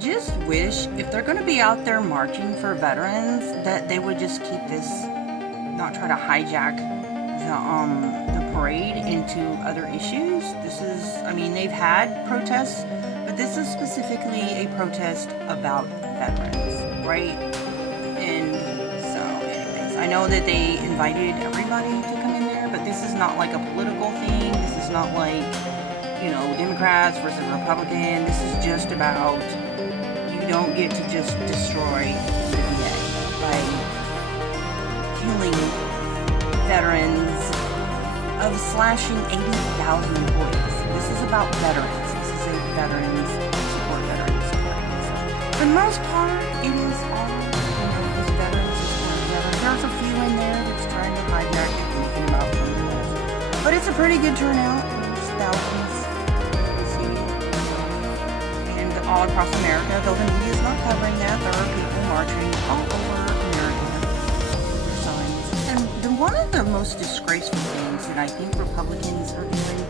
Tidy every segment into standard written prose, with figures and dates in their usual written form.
just wish if they're going to be out there marching for veterans that they would just keep this, not try to hijack the parade into other issues. This is, I mean, they've had protests, but this is specifically a protest about veterans, right? And so anyways, I know that they invited everybody to come in there, but this is not like a political thing. This is not like, you know, Democrats versus Republican. This is just about, you don't get to just destroy the VA by killing veterans, of slashing 80,000 employees. This is about veterans. This is a veterans support, veterans support. For the most part, it is all, you know, just veterans supporting veterans. There's a few in there that's trying to hijack it and thinking about something else. But it's a pretty good turnout. There's thousands you see. And all across America, though the media is not covering that, there are people marching all over America with signs. And one of the most disgraceful things that I think Republicans are doing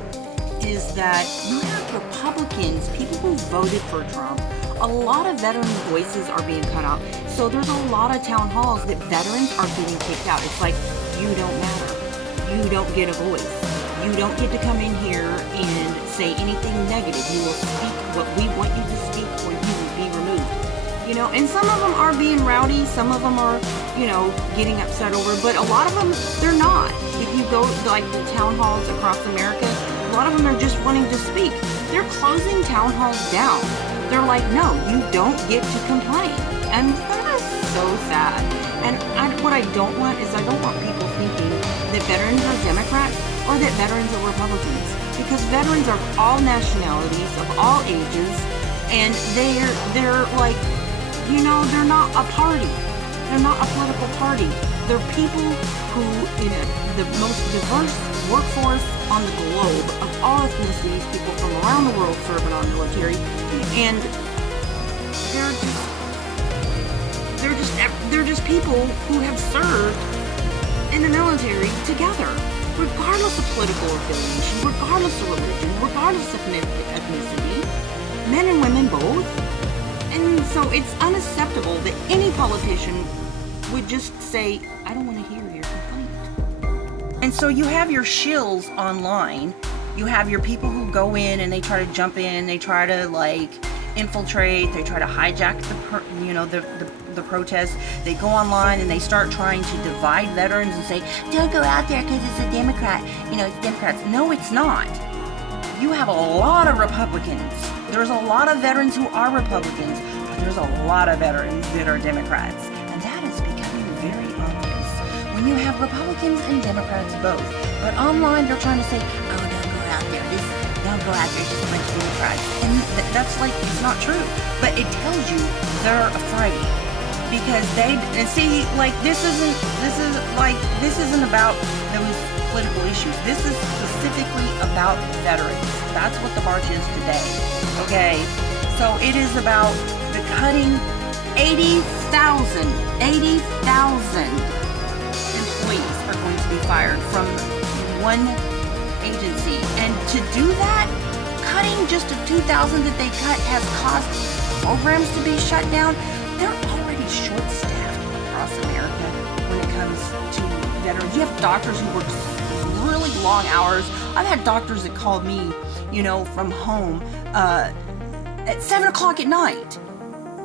is that you have Republicans, people who voted for Trump, a lot of veteran voices are being cut out. So there's a lot of town halls that veterans are getting kicked out. It's like, you don't matter. You don't get a voice. You don't get to come in here and say anything negative. You will speak what we want you to speak, or you will be removed. You know, and some of them are being rowdy, some of them are, you know, getting upset over, but a lot of them, they're not. If you go, like, the town halls across America, a lot of them are just wanting to speak. They're closing town halls down. They're like, no, you don't get to complain. And that is so sad. And what I don't want is, I don't want people thinking that veterans are Democrats or that veterans are Republicans. Because veterans are of all nationalities, of all ages, and they're like, you know, they're not a party. They're not a political party. They're people who, in the most diverse workforce on the globe of all ethnicities, people from around the world serve in our military, and they're just people who have served in the military together, regardless of political affiliation, regardless of religion, regardless of ethnicity, men and women both. And so it's unacceptable that any politician would just say, I don't want to hear your complaint. And so you have your shills online. You have your people who go in and they try to jump in, they try to like infiltrate, they try to hijack the protest. They go online and they start trying to divide veterans and say, don't go out there because it's a Democrat. You know, it's Democrats. No, it's not. You have a lot of Republicans. There's a lot of veterans who are Republicans, but there's a lot of veterans that are Democrats. And that is becoming very obvious when you have Republicans and Democrats both. But online, they're trying to say, oh, don't go out there. Don't go out there. It's just a bunch of Democrats. And that's like, it's not true. But it tells you they're afraid. Because this isn't about those political issues. This is specifically about veterans. That's what the march is today. Okay? So it is about the cutting 80,000 employees are going to be fired from one agency. And to do that, cutting just the 2,000 that they cut has caused programs to be shut down. They're already short-staffed across America when it comes to veterans. You have doctors who work really long hours. I've had doctors that called me, you know, from home at 7 o'clock at night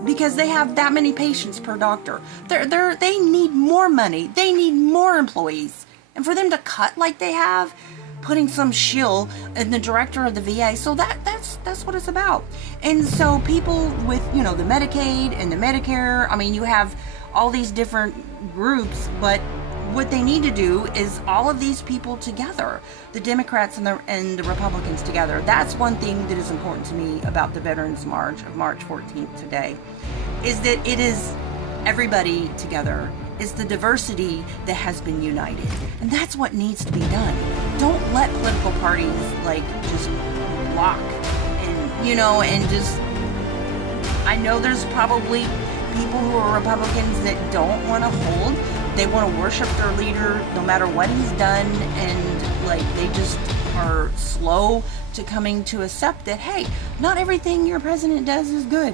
because they have that many patients per doctor. They need more money. They need more employees. And for them to cut like they have, putting some shill in the director of the VA, so that's what it's about. And so people with, you know, the Medicaid and the Medicare, I mean, you have all these different groups, but what they need to do is all of these people together, the Democrats and the Republicans together. That's one thing that is important to me about the Veterans March of March 14th today, is that it is everybody together. It's the diversity that has been united. And that's what needs to be done. Don't let political parties like just block and, you know, and just, I know there's probably people who are Republicans that don't want to hold. They want to worship their leader no matter what he's done, and like they just are slow to coming to accept that, hey, not everything your president does is good.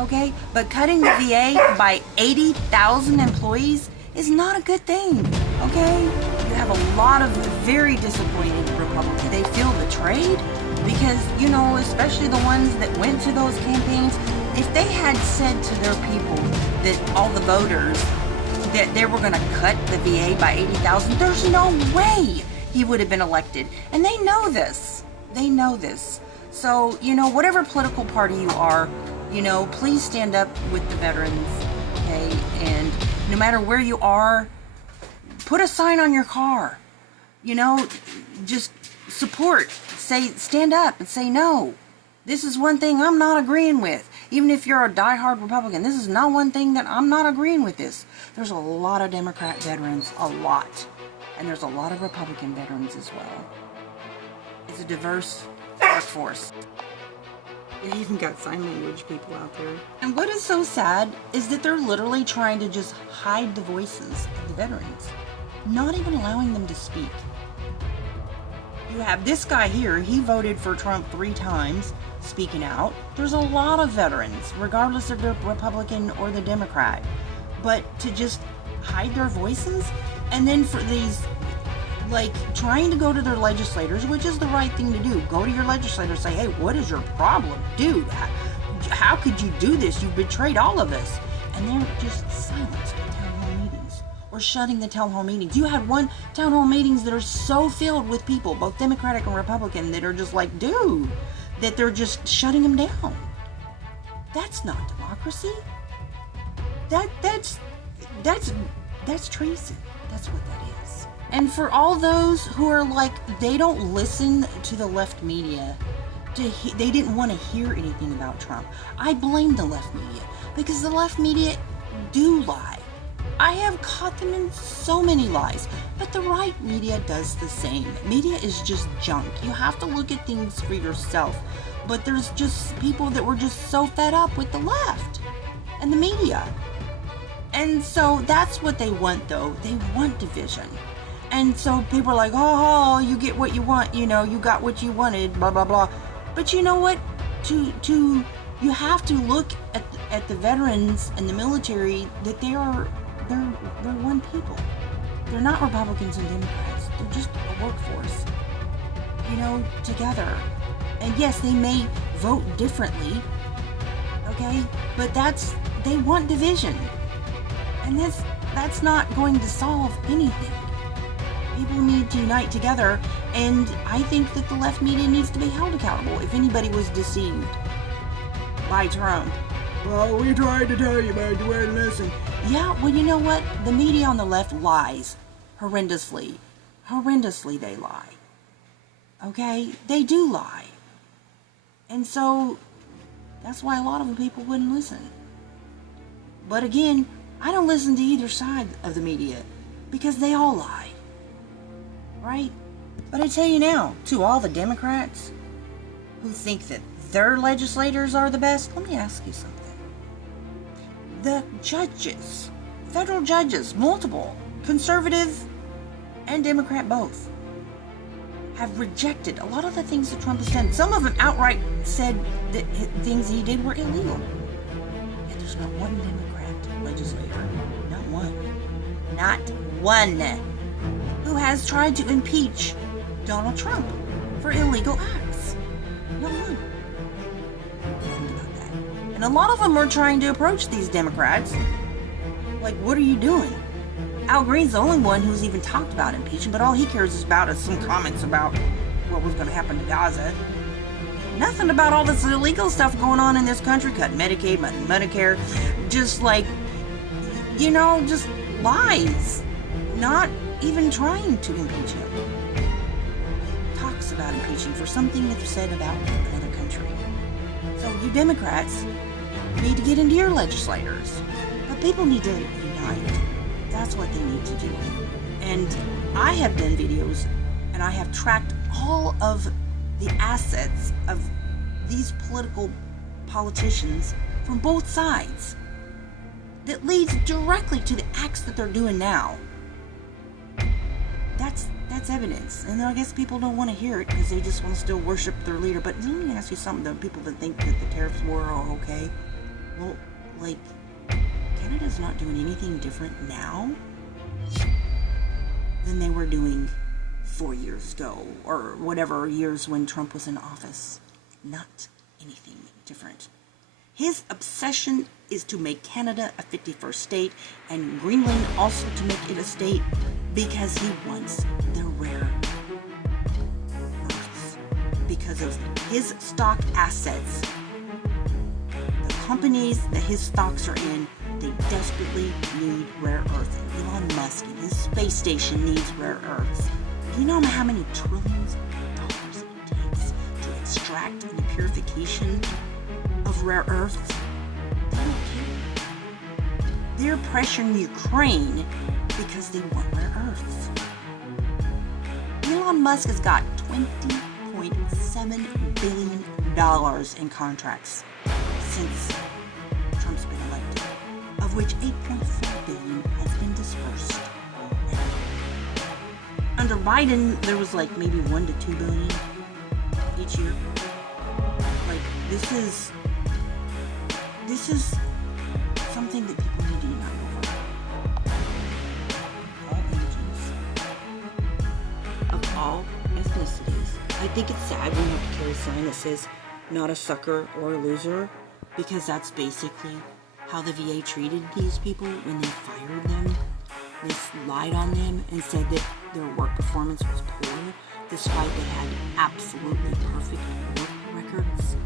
Okay? But cutting the VA by 80,000 employees is not a good thing. Okay? You have a lot of very disappointed Republicans. They feel betrayed because, you know, especially the ones that went to those campaigns, if they had said to their people that all the voters that they were going to cut the VA by 80,000, there's no way he would have been elected. And they know this. They know this. So, you know, whatever political party you are, you know, please stand up with the veterans, okay? And no matter where you are, put a sign on your car. You know, just support. Say, stand up and say, no, this is one thing I'm not agreeing with. Even if you're a diehard Republican, this is not one thing that I'm not agreeing with this. There's a lot of Democrat veterans, a lot. And there's a lot of Republican veterans as well. It's a diverse workforce. They even got sign language people out there. And what is so sad is that they're literally trying to just hide the voices of the veterans, not even allowing them to speak. You have this guy here, he voted for Trump 3 times, speaking out. There's a lot of veterans, regardless if they're Republican or the Democrat. But to just hide their voices, and then for these, like, trying to go to their legislators, which is the right thing to do. Go to your legislator and say, hey, what is your problem? Dude, how could you do this? You've betrayed all of us. And they're just silent at town hall meetings, or shutting the town hall meetings. You had one town hall meetings that are so filled with people, both Democratic and Republican, that are just like, dude, that they're just shutting them down. That's not democracy. That's treason. That's what that is. And for all those who are like, they don't listen to the left media, they didn't want to hear anything about Trump. I blame the left media, because the left media do lie. I have caught them in so many lies, but the right media does the same. Media is just junk. You have to look at things for yourself. But there's just people that were just so fed up with the left and the media. And so that's what they want, though. They want division. And so people are like, oh, you get what you want, you know, you got what you wanted, blah, blah, blah. But you know what? You have to look at the veterans and the military, that they're one people. They're not Republicans and Democrats. They're just a workforce, you know, together. And yes, they may vote differently, okay? But they want division. And that's not going to solve anything. People need to unite together, and I think that the left media needs to be held accountable if anybody was deceived by Trump. Well, we tried to tell you, but you wouldn't listen. Yeah, well, you know what? The media on the left lies horrendously. Horrendously they lie. Okay? They do lie. And so, that's why a lot of the people wouldn't listen. But again, I don't listen to either side of the media, because they all lie. Right? But I tell you now, to all the Democrats who think that their legislators are the best, let me ask you something. The judges, federal judges, multiple, conservative and Democrat both, have rejected a lot of the things that Trump has done. Some of them outright said that things he did were illegal. Yet there's not one Democrat legislator, not one, not one, who has tried to impeach Donald Trump for illegal acts. Not one. Think about that. And a lot of them are trying to approach these Democrats like, what are you doing? Al Green's the only one who's even talked about impeachment, but all he cares is some comments about what was going to happen to Gaza. Nothing about all this illegal stuff going on in this country, cutting Medicaid, Medicare, just like, you know, just lies. Not even trying to impeach him. Talks about impeaching for something that's said about another country. So you Democrats need to get into your legislators. But people need to unite. That's what they need to do. And I have done videos, and I have tracked all of the assets of these politicians from both sides. That leads directly to the acts that they're doing now. That's evidence. And I guess people don't want to hear it because they just want to still worship their leader. But let me ask you something, though. People that think that the tariffs were all okay. Well, like, Canada's not doing anything different now than they were doing 4 years ago, or whatever years when Trump was in office. Not anything different. His obsession is to make Canada a 51st state, and Greenland also to make it a state, because he wants the rare earths. Because of his stock assets, the companies that his stocks are in, they desperately need rare earths. And Elon Musk and his space station needs rare earths. Do you know how many trillions of dollars it takes to extract and the purification of rare earths? They don't care. They're pressuring Ukraine because they want rare earths. Elon Musk has got $20.7 billion in contracts since Trump's been elected, of which $8.4 billion has been dispersed. Under Biden, there was like maybe $1 to $2 billion each year. Like, this is something that people need to unite over. All ages, of all ethnicities. I think it's sad when you have to carry a sign that says "not a sucker or a loser," because that's basically how the VA treated these people when they fired them. They lied on them and said that their work performance was poor, despite they had absolutely perfect work records.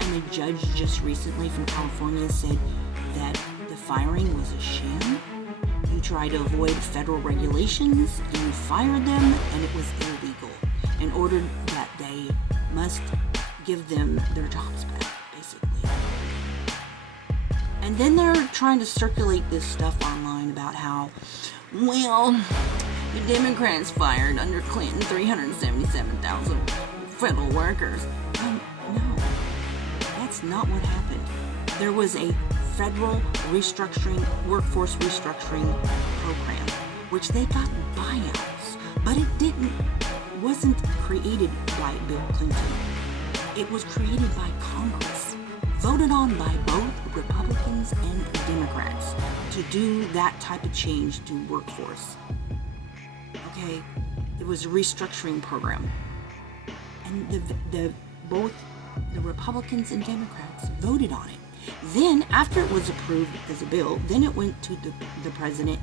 And the judge just recently from California said that the firing was a sham. You tried to avoid federal regulations and you fired them, and it was illegal, and ordered that they must give them their jobs back, basically. And then they're trying to circulate this stuff online about how, well, the Democrats fired under Clinton 377,000 federal workers. No, that's not what happened. There was a federal workforce restructuring program, which they got buyouts, but it wasn't created by Bill Clinton. It was created by Congress, voted on by both Republicans and Democrats to do that type of change to workforce. Okay, it was a restructuring program, and both the Republicans and Democrats voted on it. Then, after it was approved as a bill, then it went to the president,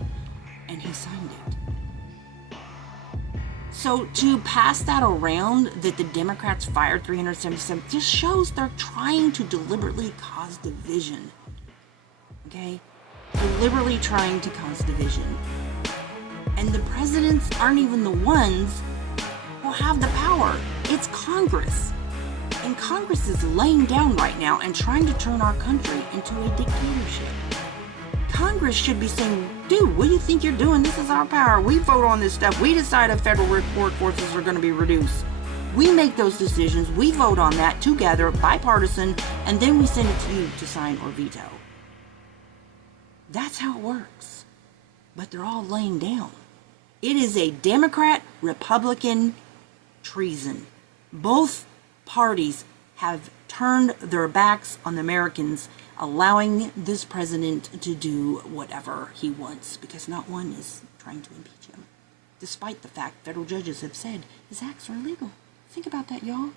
and he signed it. So to pass that around that the Democrats fired 377 just shows they're trying to deliberately cause division. Okay? Deliberately trying to cause division. And the presidents aren't even the ones who have the power. It's Congress. And Congress is laying down right now and trying to turn our country into a dictatorship. Congress should be saying, dude, what do you think you're doing? This is our power. We vote on this stuff. We decide if federal workforces are going to be reduced. We make those decisions. We vote on that together, bipartisan, and then we send it to you to sign or veto. That's how it works. But they're all laying down. It is a Democrat-Republican treason. Both parties have turned their backs on the Americans, allowing this president to do whatever he wants, because not one is trying to impeach him, despite the fact federal judges have said his acts are illegal. Think about that, y'all.